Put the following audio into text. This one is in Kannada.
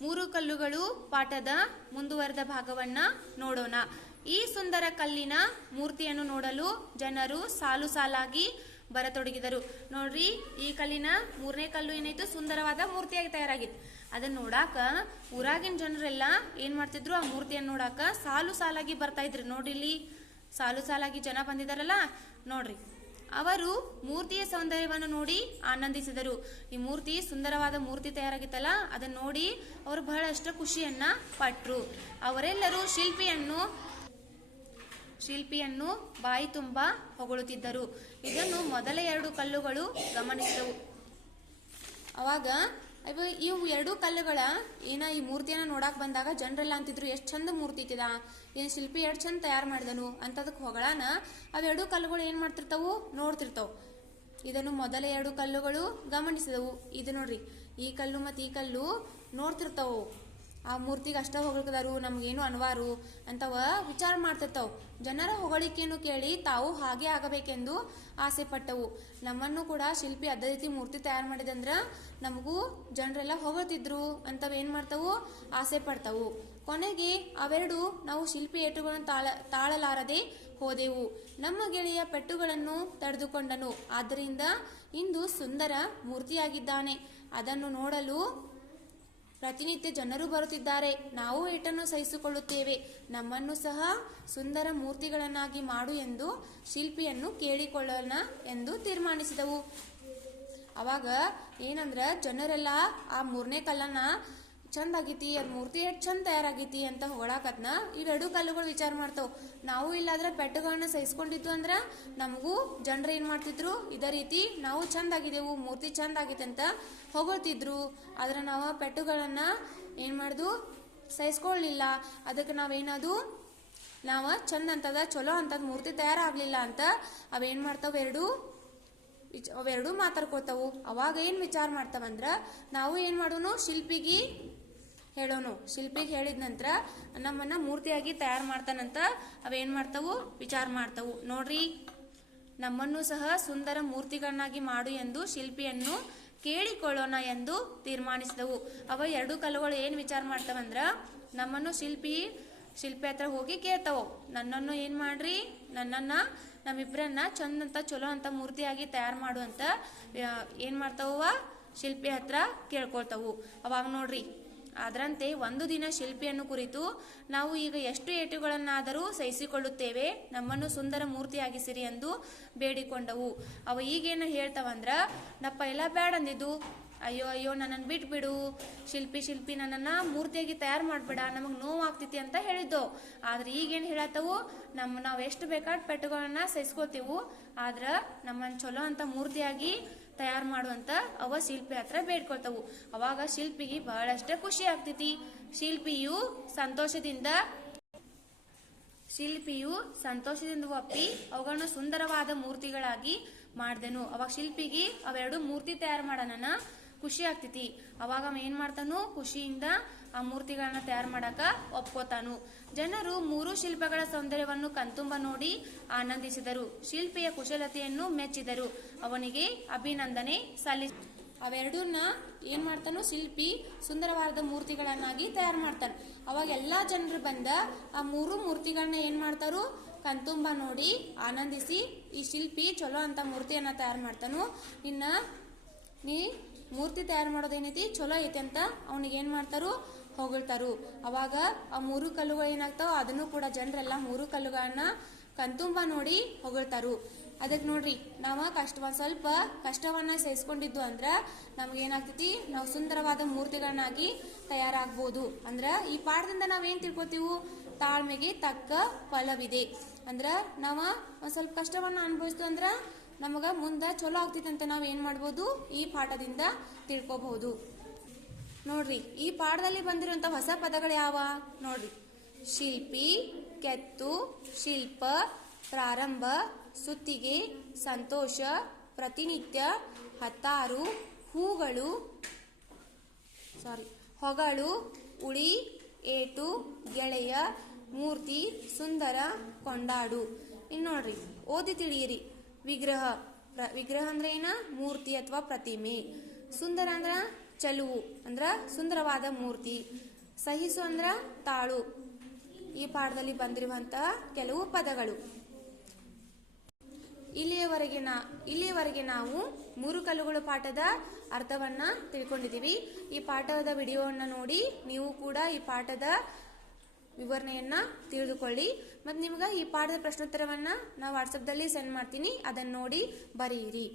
ಮೂರು ಕಲ್ಲುಗಳು ಪಾಠದ ಮುಂದುವರೆದ ಭಾಗವನ್ನ ನೋಡೋಣ. ಈ ಸುಂದರ ಕಲ್ಲಿನ ಮೂರ್ತಿಯನ್ನು ನೋಡಲು ಜನರು ಸಾಲು ಸಾಲಾಗಿ ಬರತೊಡಗಿದರು. ನೋಡ್ರಿ, ಈ ಕಲ್ಲಿನ ಮೂರನೇ ಕಲ್ಲು ಏನಾಯ್ತು? ಸುಂದರವಾದ ಮೂರ್ತಿಯಾಗಿ ತಯಾರಾಗಿತ್ತು. ಅದನ್ನ ನೋಡಾಕ ಊರಾಗಿನ ಜನರೆಲ್ಲ ಏನ್ ಮಾಡ್ತಿದ್ರು? ಆ ಮೂರ್ತಿಯನ್ನು ನೋಡಾಕ ಸಾಲು ಸಾಲಾಗಿ ಬರ್ತಾ ಇದ್ರು. ನೋಡ್ರಿ ಸಾಲು ಸಾಲಾಗಿ ಜನ ಬಂದಿದಾರಲ್ಲ? ನೋಡ್ರಿ. ಅವರು ಮೂರ್ತಿಯ ಸೌಂದರ್ಯವನ್ನು ನೋಡಿ ಆನಂದಿಸಿದರು. ಈ ಮೂರ್ತಿ ಸುಂದರವಾದ ಮೂರ್ತಿ ತಯಾರಾಗಿತ್ತಲ್ಲ, ಅದನ್ನ ನೋಡಿ ಅವರು ಬಹಳಷ್ಟು ಖುಷಿಯನ್ನ ಪಟ್ರು. ಅವರೆಲ್ಲರೂ ಶಿಲ್ಪಿಯನ್ನು ಶಿಲ್ಪಿಯನ್ನು ಬಾಯಿ ತುಂಬ ಹೊಗಳುತ್ತಿದ್ದರು. ಇದನ್ನು ಮೊದಲ ಎರಡು ಕಲ್ಲುಗಳು ಗಮನಿಸಿದವು. ಅವಾಗ ಇವು ಇವು ಎರಡು ಕಲ್ಲುಗಳ ಏನ ಈ ಮೂರ್ತಿಯನ್ನ ನೋಡಕ್ ಬಂದಾಗ ಜನರೆಲ್ಲ ಅಂತಿದ್ರು, ಎಷ್ಟು ಚಂದ ಮೂರ್ತಿ ಇಕ್ಕಿದ. ಏನ್ ಶಿಲ್ಪಿ ಎಷ್ಟು ಚಂದ ತಯಾರು ಮಾಡಿದನು ಅಂತದಕ್ಕೆ ಹೊಗಳಾನ. ಅವೆರಡೂ ಕಲ್ಲುಗಳು ಏನ್ ಮಾಡ್ತಿರ್ತಾವು? ನೋಡ್ತಿರ್ತಾವು. ಇದನ್ನು ಮೊದಲ ಎರಡು ಕಲ್ಲುಗಳು ಗಮನಿಸಿದವು. ಇದು ನೋಡ್ರಿ, ಈ ಕಲ್ಲು ಮತ್ತು ಈ ಕಲ್ಲು ನೋಡ್ತಿರ್ತಾವು. ಆ ಮೂರ್ತಿಗೆ ಅಷ್ಟ ಹೊಗಳಕದಾರು, ನಮ್ಗೇನು ಅನ್ವಾರು ಅಂತವ ವಿಚಾರ ಮಾಡ್ತಿರ್ತಾವ್. ಜನರ ಹೊಗಳಿಕೆಯನ್ನು ಕೇಳಿ ತಾವು ಹಾಗೆ ಆಗಬೇಕೆಂದು ಆಸೆ ಪಟ್ಟವು. ನಮ್ಮನ್ನು ಕೂಡ ಶಿಲ್ಪಿ ಅದೇ ರೀತಿ ಮೂರ್ತಿ ತಯಾರು ಮಾಡಿದಂದ್ರ ನಮಗೂ ಜನರೆಲ್ಲ ಹೊಗಳ್ತಿದ್ರು ಏನ್ ಮಾಡ್ತಾವು? ಆಸೆ ಪಡ್ತಾವು. ಕೊನೆಗೆ ಅವೆರಡು ನಾವು ಶಿಲ್ಪಿ ಏಟುಗಳನ್ನು ತಾಳ, ತಾಳಲಾರದೆ ಹೋದೆವು. ನಮ್ಮ ಗೆಳೆಯ ಪೆಟ್ಟುಗಳನ್ನು ತಡೆದುಕೊಂಡನು. ಆದ್ದರಿಂದ ಇಂದು ಸುಂದರ ಮೂರ್ತಿಯಾಗಿದ್ದಾನೆ. ಅದನ್ನು ನೋಡಲು ಪ್ರತಿನಿತ್ಯ ಜನರು ಬರುತ್ತಿದ್ದಾರೆ. ನಾವು ಏಟನ್ನು ಸಹಿಸಿಕೊಳ್ಳುತ್ತೇವೆ. ನಮ್ಮನ್ನು ಸಹ ಸುಂದರ ಮೂರ್ತಿಗಳನ್ನಾಗಿ ಮಾಡು ಎಂದು ಶಿಲ್ಪಿಯನ್ನು ಕೇಳಿಕೊಳ್ಳೋಣ ಎಂದು ತೀರ್ಮಾನಿಸಿದವು. ಅವಾಗ ಏನಂದ್ರ, ಜನರೆಲ್ಲ ಆ ಮೂರನೇ ಕಲ್ಲನ್ನ ಚಂದ ಆಗೈತಿ ಅದ್ ಮೂರ್ತಿ ಎಷ್ಟು ಚಂದ ತಯಾರಾಗೈತಿ ಅಂತ ಹೊಗಳಾಕತ್ನ ಇವೆರಡು ಕಲ್ಲುಗಳು ವಿಚಾರ ಮಾಡ್ತಾವ್. ನಾವು ಇಲ್ಲಾದ್ರೆ ಪೆಟ್ಟುಗಳನ್ನ ಸಹಿಸ್ಕೊಂಡಿತ್ತು ಅಂದ್ರ ನಮಗೂ ಜನರು ಏನ್ ಮಾಡ್ತಿದ್ರು, ಇದೇ ರೀತಿ ನಾವು ಚಂದ ಆಗಿದೆವು ಮೂರ್ತಿ ಚಂದ ಆಗೈತೆ ಅಂತ ಹೊಗಳ್ತಿದ್ರು. ಆದ್ರೆ ನಾವು ಪೆಟ್ಟುಗಳನ್ನ ಏನ್ ಮಾಡ್ದು ಸಹಿಸ್ಕೊಳ್ಲಿಲ್ಲ ಅದಕ್ಕೆ ನಾವೇನದು, ನಾವ ಚಂದ ಅಂತದ, ಚಲೋ ಅಂತದ, ಮೂರ್ತಿ ತಯಾರಾಗ್ಲಿಲ್ಲ ಅಂತ ಅವೇನ್ ಮಾಡ್ತಾವ ಎರಡು ಅವೆರಡೂ ಮಾತಾಡ್ಕೋತಾವು ಅವಾಗ ಏನ್ ವಿಚಾರ ಮಾಡ್ತಾವಂದ್ರ ನಾವು ಏನ್ ಮಾಡೋನು, ಶಿಲ್ಪಿಗಿ ಹೇಳೋನು. ಶಿಲ್ಪಿಗೆ ಹೇಳಿದ ನಂತರ ನಮ್ಮನ್ನ ಮೂರ್ತಿಯಾಗಿ ತಯಾರು ಮಾಡ್ತಾನಂತ ಅವೇನ್ ಮಾಡ್ತಾವು? ವಿಚಾರ ಮಾಡ್ತಾವು. ನೋಡ್ರಿ, ನಮ್ಮನ್ನು ಸಹ ಸುಂದರ ಮೂರ್ತಿಗಳನ್ನಾಗಿ ಮಾಡು ಎಂದು ಶಿಲ್ಪಿಯನ್ನು ಕೇಳಿಕೊಳ್ಳೋಣ ಎಂದು ತೀರ್ಮಾನಿಸಿದವು. ಅವ ಎರಡು ಕಲ್ಲುಗಳು ಏನು ವಿಚಾರ ಮಾಡ್ತಾವಂದ್ರ ನಮ್ಮನ್ನು ಶಿಲ್ಪಿ ಶಿಲ್ಪಿ ಹತ್ರ ಹೋಗಿ ಕೇಳ್ತಾವು. ನನ್ನನ್ನು ಏನ್ ಮಾಡ್ರಿ? ನನ್ನನ್ನ, ನಮ್ಮಿಬ್ರನ್ನ ಚಂದ ಅಂತ, ಚಲೋ ಅಂತ ಮೂರ್ತಿಯಾಗಿ ತಯಾರು ಮಾಡು ಅಂತ ಏನ್ ಮಾಡ್ತಾವ ಶಿಲ್ಪಿ ಹತ್ರ ಕೇಳ್ಕೊಳ್ತಾವು. ಅವಾಗ ನೋಡ್ರಿ ಅದರಂತೆ ಒಂದು ದಿನ ಶಿಲ್ಪಿಯನ್ನು ಕುರಿತು ನಾವು ಈಗ ಎಷ್ಟು ಏಟುಗಳನ್ನಾದರೂ ಸಹಿಸಿಕೊಳ್ಳುತ್ತೇವೆ, ನಮ್ಮನ್ನು ಸುಂದರ ಮೂರ್ತಿಯಾಗಿಸಿರಿ ಎಂದು ಬೇಡಿಕೊಂಡವು. ಅವ ಈಗೇನು ಹೇಳ್ತಾವಂದ್ರ, ನಪ್ಪ, ಎಲ್ಲ ಬ್ಯಾಡ ಅಂದಿದ್ದು ಅಯ್ಯೋ ಅಯ್ಯೋ ನನ್ನನ್ನು ಬಿಟ್ಬಿಡು. ಶಿಲ್ಪಿ ಶಿಲ್ಪಿ, ನನ್ನನ್ನ ಮೂರ್ತಿಯಾಗಿ ತಯಾರು ಮಾಡಬೇಡ. ನಮಗೆ ನೋವು ಅಂತ ಹೇಳಿದ್ದು. ಆದ್ರೆ ಈಗೇನು ಹೇಳತ್ತವು ನಮ್ಮ ನಾವು ಎಷ್ಟು ಬೇಕಾದ ಪೆಟ್ಟುಗಳನ್ನ ಸಹಿಸ್ಕೋತೀವು ಆದ್ರೆ ನಮ್ಮನ್ನು ಚಲೋ ಅಂತ ಮೂರ್ತಿಯಾಗಿ ತಯಾರು ಮಾಡುವಂತ ಅವ ಶಿಲ್ಪಿ ಹತ್ರ ಬೇಡ್ಕೊಳ್ತಾವು. ಅವಾಗ ಶಿಲ್ಪಿಗೆ ಬಹಳಷ್ಟ ಖುಷಿ ಆಗ್ತೈತಿ. ಶಿಲ್ಪಿಯು ಸಂತೋಷದಿಂದ ಶಿಲ್ಪಿಯು ಸಂತೋಷದಿಂದ ಒಪ್ಪಿ ಅವುಗಳನ್ನು ಸುಂದರವಾದ ಮೂರ್ತಿಗಳಾಗಿ ಮಾಡ್ದೆನು. ಅವಾಗ ಶಿಲ್ಪಿಗೆ ಅವೆರಡು ಮೂರ್ತಿ ತಯಾರು ಮಾಡೋಣ ಖುಷಿ ಆಗ್ತೈತಿ. ಅವಾಗ ಅವ ಏನ್ ಮಾಡ್ತಾನು ಖುಷಿಯಿಂದ ಆ ಮೂರ್ತಿಗಳನ್ನ ತಯಾರು ಮಾಡಕ ಒಪ್ಕೋತಾನು. ಜನರು ಮೂರು ಶಿಲ್ಪಗಳ ಸೌಂದರ್ಯವನ್ನು ಕಣ್ತುಂಬ ನೋಡಿ ಆನಂದಿಸಿದರು. ಶಿಲ್ಪಿಯ ಕುಶಲತೆಯನ್ನು ಮೆಚ್ಚಿದರು. ಅವನಿಗೆ ಅಭಿನಂದನೆ ಸಲ್ಲಿಸ. ಅವೆರಡನ್ನ ಏನ್ ಮಾಡ್ತಾನು ಶಿಲ್ಪಿ ಸುಂದರವಾದ ಮೂರ್ತಿಗಳನ್ನಾಗಿ ತಯಾರು ಮಾಡ್ತಾನ. ಅವಾಗ ಎಲ್ಲಾ ಜನರು ಬಂದ ಆ ಮೂರು ಮೂರ್ತಿಗಳನ್ನ ಏನ್ ಮಾಡ್ತಾರು? ಕಣ್ತುಂಬ ನೋಡಿ ಆನಂದಿಸಿ ಈ ಶಿಲ್ಪಿ ಚಲೋ ಅಂತ ಮೂರ್ತಿಯನ್ನ ತಯಾರು ಮಾಡ್ತಾನು. ಇನ್ನ ನೀ ಮೂರ್ತಿ ತಯಾರು ಮಾಡೋದೇನೈತಿ? ಚಲೋ ಐತಿ ಅಂತ ಅವನಿಗೆ ಏನ್ ಮಾಡ್ತಾರು? ಹೊಗಳ್ತಾರು. ಅವಾಗ ಆ ಮೂರು ಕಲ್ಲುಗಳು ಏನಾಗ್ತಾವ ಅದನ್ನು ಕೂಡ ಜನರೆಲ್ಲ ಮೂರು ಕಲ್ಲುಗಳನ್ನ ಕಣ್ತುಂಬ ನೋಡಿ ಹೊಗಳ್ತಾರು. ಅದಕ್ಕೆ ನೋಡ್ರಿ, ನಾವ ಕಷ್ಟ ಸ್ವಲ್ಪ ಕಷ್ಟವನ್ನ ಸಹಿಸ್ಕೊಂಡಿದ್ದು ಅಂದ್ರ ನಮ್ಗೆ ಏನಾಗ್ತೈತಿ? ನಾವು ಸುಂದರವಾದ ಮೂರ್ತಿಗಳನ್ನಾಗಿ ತಯಾರಾಗ್ಬೋದು. ಅಂದ್ರ ಈ ಪಾಠದಿಂದ ನಾವೇನ್ ತಿಳ್ಕೊತೀವು? ತಾಳ್ಮೆಗೆ ತಕ್ಕ ಫಲವಿದೆ. ಅಂದ್ರ ನಾವ ಒಂದ್ ಸ್ವಲ್ಪ ಕಷ್ಟವನ್ನ ಅನುಭವಿಸ್ತು ಅಂದ್ರ ನಮಗ ಮುಂದ ಚಲೋ ಆಗ್ತಿತ್ತಂತ ನಾವು ಏನ್ ಮಾಡ್ಬೋದು? ಈ ಪಾಠದಿಂದ ತಿಳ್ಕೊಬಹುದು. ನೋಡ್ರಿ, ಈ ಪಾಠದಲ್ಲಿ ಬಂದಿರುವಂತ ಹೊಸ ಪದಗಳು ಯಾವ? ನೋಡ್ರಿ. ಶಿಲ್ಪಿ, ಕೆತ್ತು, ಶಿಲ್ಪ, ಪ್ರಾರಂಭ, ಸುತ್ತಿಗೆ, ಸಂತೋಷ, ಪ್ರತಿನಿತ್ಯ, ಹತ್ತಾರು, ಹೂಗಳು ಸಾರಿ ಹೊಗಳು, ಉಳಿ, ಏಟು, ಗೆಳೆಯ, ಮೂರ್ತಿ, ಸುಂದರ, ಕೊಂಡಾಡು. ಇನ್ನು ನೋಡ್ರಿ, ಓದಿ ತಿಳಿಯಿರಿ. ವಿಗ್ರಹ. ವಿಗ್ರಹ ಅಂದ್ರೆ ಏನ? ಮೂರ್ತಿ ಅಥವಾ ಪ್ರತಿಮೆ. ಸುಂದರ ಅಂದ್ರ ಚಲುವು, ಅಂದ್ರ ಸುಂದರವಾದ ಮೂರ್ತಿ. ಸಹಿಸು ಅಂದ್ರ ತಾಳು. ಈ ಪಾಠದಲ್ಲಿ ಬಂದಿರುವಂತಹ ಕೆಲವು ಪದಗಳು. ಇಲ್ಲಿಯವರೆಗೆ ನಾ, ಇಲ್ಲಿಯವರೆಗೆ ನಾವು ಮೂರು ಕಲ್ಲುಗಳು ಪಾಠದ ಅರ್ಥವನ್ನ ತಿಳ್ಕೊಂಡಿದ್ದೀವಿ. ಈ ಪಾಠದ ವಿಡಿಯೋವನ್ನು ನೋಡಿ ನೀವು ಕೂಡ ಈ ಪಾಠದ ವಿವರಣೆಯನ್ನ ತಿಳಿದುಕೊಳ್ಳಿ. ಮತ್ತು ನಿಮ್ಗೆ ಈ ಪಾಠದ ಪ್ರಶ್ನೋತ್ತರವನ್ನ ನಾವು ವಾಟ್ಸಪ್ದಲ್ಲಿ ಸೆಂಡ್ ಮಾಡ್ತೀನಿ. ಅದನ್ನ ನೋಡಿ ಬರೆಯಿರಿ